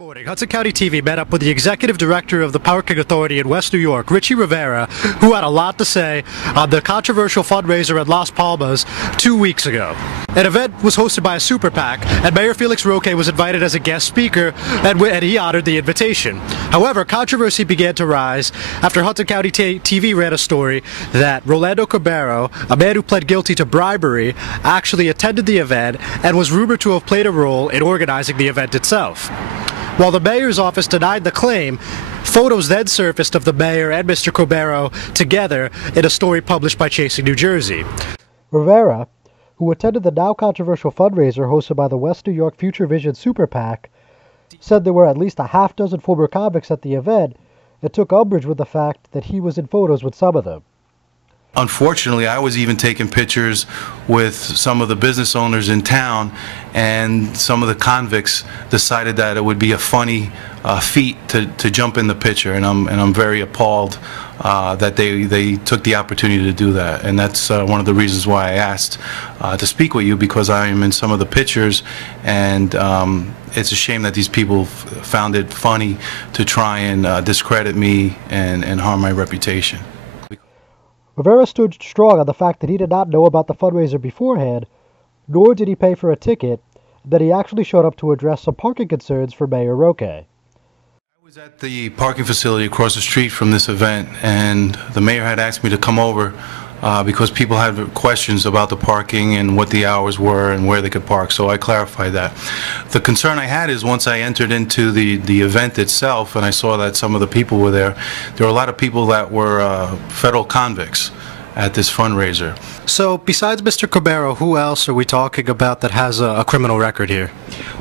Morning, Hudson County TV met up with the executive director of the Parking Authority in West New York, Richie Rivera, who had a lot to say on the controversial fundraiser at Las Palmas 2 weeks ago. An event was hosted by a super PAC, and Mayor Felix Roque was invited as a guest speaker, and he honored the invitation. However, controversy began to rise after Hudson County TV ran a story that Rolando Cabrero, a man who pled guilty to bribery, actually attended the event and was rumored to have played a role in organizing the event itself. While the mayor's office denied the claim, photos then surfaced of the mayor and Mr. Cabrero together in a story published by Chasing New Jersey. Rivera, who attended the now controversial fundraiser hosted by the West New York Future Vision Super PAC, said there were at least a half-dozen former convicts at the event and took umbrage with the fact that he was in photos with some of them. Unfortunately, I was even taking pictures with some of the business owners in town, and some of the convicts decided that it would be a funny feat to jump in the picture, and I'm very appalled that they took the opportunity to do that. And that's one of the reasons why I asked to speak with you, because I am in some of the pictures, and it's a shame that these people found it funny to try and discredit me and harm my reputation. Rivera stood strong on the fact that he did not know about the fundraiser beforehand, nor did he pay for a ticket, and that he actually showed up to address some parking concerns for Mayor Roque. I was at the parking facility across the street from this event, and the mayor had asked me to come over because people had questions about the parking and what the hours were and where they could park, so I clarified that. The concern I had is once I entered into the event itself and I saw that some of the people were there were a lot of people that were federal convicts at this fundraiser. So, besides Mr. Cabrero, who else are we talking about that has a criminal record here?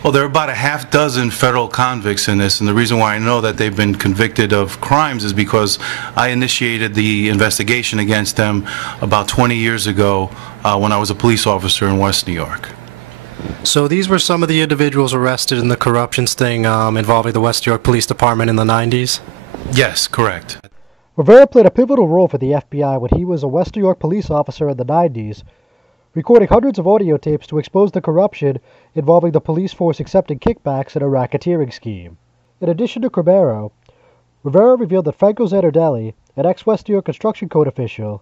Well, there are about a half dozen federal convicts in this, and the reason why I know that they've been convicted of crimes is because I initiated the investigation against them about 20 years ago when I was a police officer in West New York. So these were some of the individuals arrested in the corruption sting involving the West New York Police Department in the 90s? Yes, correct. Rivera played a pivotal role for the FBI when he was a West New York police officer in the 90s, recording hundreds of audio tapes to expose the corruption involving the police force accepting kickbacks in a racketeering scheme. In addition to Cabrero, Rivera revealed that Franco Zanardelli, an ex-West New York Construction Code official,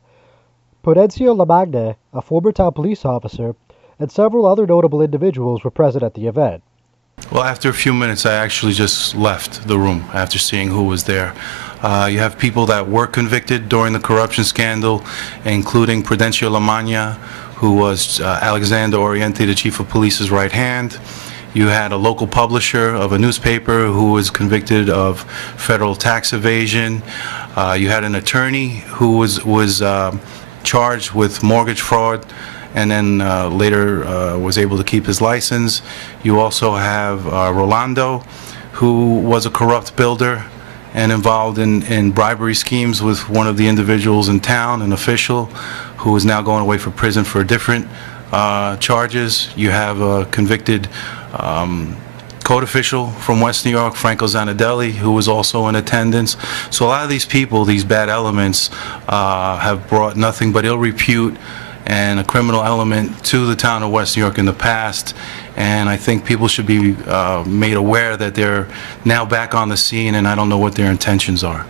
Prudencio Lamagne, a former town police officer, and several other notable individuals were present at the event. Well, after a few minutes, I actually just left the room after seeing who was there. You have people that were convicted during the corruption scandal, including Prudencio Lamagne, who was Alexander Oriente, the chief of police's right hand. You had a local publisher of a newspaper who was convicted of federal tax evasion. You had an attorney who was charged with mortgage fraud, and then later was able to keep his license. You also have Rolando, who was a corrupt builder and involved in bribery schemes with one of the individuals in town, an official, who is now going away for prison for different charges. You have a convicted code official from West New York, Franco Zanardelli, who was also in attendance. So a lot of these people, these bad elements, have brought nothing but ill repute and a criminal element to the town of West New York in the past, and I think people should be made aware that they're now back on the scene, and I don't know what their intentions are.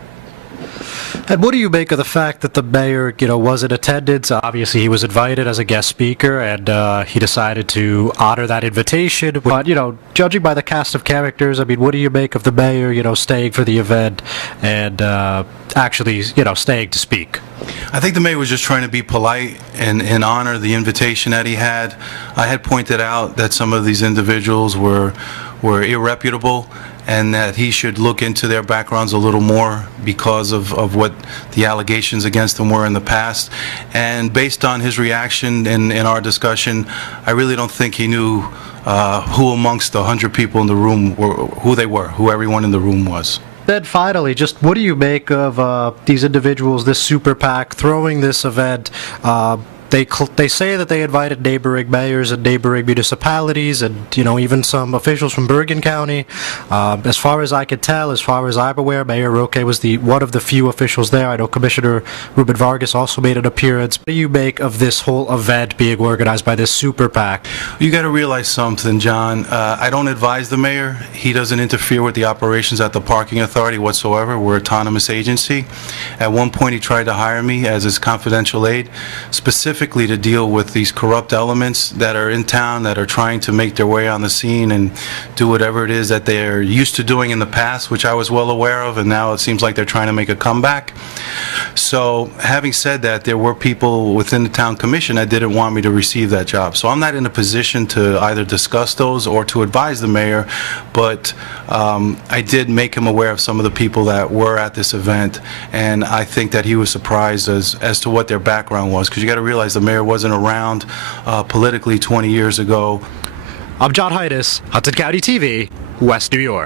And what do you make of the fact that the mayor, was in attendance? Obviously, he was invited as a guest speaker, and he decided to honor that invitation. But, judging by the cast of characters, I mean, what do you make of the mayor, staying for the event and actually, staying to speak? I think the mayor was just trying to be polite and honor the invitation that he had. I had pointed out that some of these individuals were irreputable, and that he should look into their backgrounds a little more because of what the allegations against them were in the past. And based on his reaction in our discussion, I really don't think he knew who amongst the 100 people in the room who everyone in the room was. Then finally, just what do you make of these individuals, this super PAC, throwing this event? they say that they invited neighboring mayors and neighboring municipalities and, even some officials from Bergen County. As far as I could tell, as far as I'm aware, Mayor Roque was one of the few officials there. I know Commissioner Ruben Vargas also made an appearance. What do you make of this whole event being organized by this super PAC? You got to realize something, John. I don't advise the mayor. He doesn't interfere with the operations at the parking authority whatsoever. We're an autonomous agency. At one point, he tried to hire me as his confidential aide, specifically to deal with these corrupt elements that are in town, that are trying to make their way on the scene and do whatever it is that they're used to doing in the past, which I was well aware of, and now it seems like they're trying to make a comeback. So, having said that, there were people within the town commission that didn't want me to receive that job. So I'm not in a position to either discuss those or to advise the mayor, but I did make him aware of some of the people that were at this event, and I think that he was surprised as to what their background was, because you got to realize the mayor wasn't around politically 20 years ago. I'm John Heides, Hudson County TV, West New York.